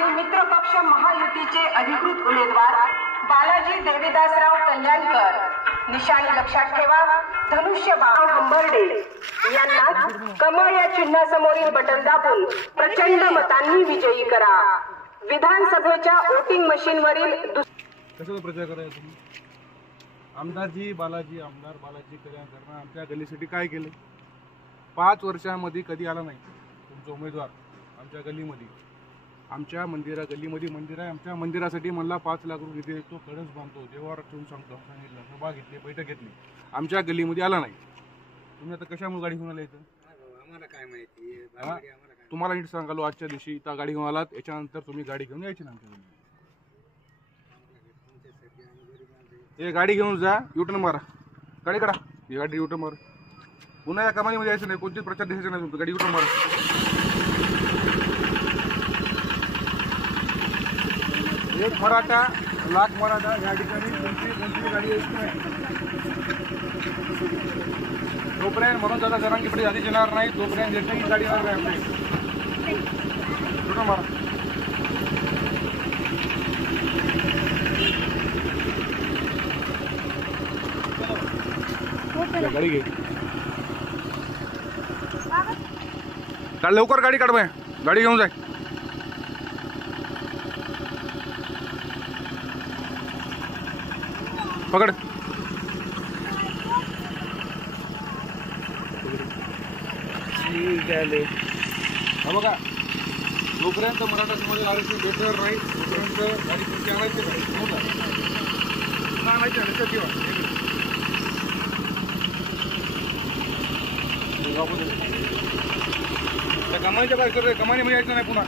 आणि मित्रपक्ष महायुतीचे अधिकृत उमेदवार बालाजी देवीदासराव कल्याणकर, निशाणी लक्षात ठेवा धनुष्यबाण हंबर्डे यांना कमळ या चिन्हासमोरील बटन दाबून प्रचंड मतांनी विजयी करा. विधानसभेच्या वोटिंग मशीनवरील कशाचा प्रचार करायचा तुम्ही? आमदार बालाजी कल्याणकर आमच्या गल्लीसाठी काय केलं? 5 वर्षांमध्ये कधी आला नाही तुमचा उमेदवार आमच्या गल्लीमध्ये. आमच्या गल्लीमध्ये मंदिर आहे. आमच्या मंदिरासाठी मला 5 लाख रुपये निधी देतो, कळस बांधतो, देवावर ठेवून सांगितलं, सभा घेतली, बैठक घेतली. आमच्या गल्लीमध्ये आला नाही. तुम्ही आता कशामुळे गाडी घेऊन आला इथं? आम्हाला काय माहिती? तुम्हाला नीट सांगालो, आजच्या दिवशी इथं गाडी घेऊन आलात, याच्यानंतर तुम्ही गाडी घेऊन यायची ना आमच्या गल्लीमध्ये. हे गाडी घेऊन जा, युटर्न मारा, गाडी काढा, ही गाडी युटर्न मारा. पुन्हा या कमानीमध्ये यायचं नाही, कोणतीच प्रचार दिसायचं नाही तुमचं. गाडी युटर्न मारा. एक मराठा लाख मराठा या ठिकाणी कोणती गाडी यायची नाही. तोपर्यंत म्हणून दादा जरांगी पुढे आधी येणार नाही, तोपर्यंत एकही गाडी येणार नाही आपली. युटर्न मारा. गाडी घे, काढ लवकर, गाडी काढ, गाडी घेऊन जाय. पकड. हा बघा, जोपर्यंत मराठा समाजाला आरक्षण भेटणार नाही तोपर्यंत गाडी तुमची आणायची आणायची लक्षात ठेवा. त्या कमानीच्या बाहेर कमानीमध्ये यायचं नाही पुन्हा.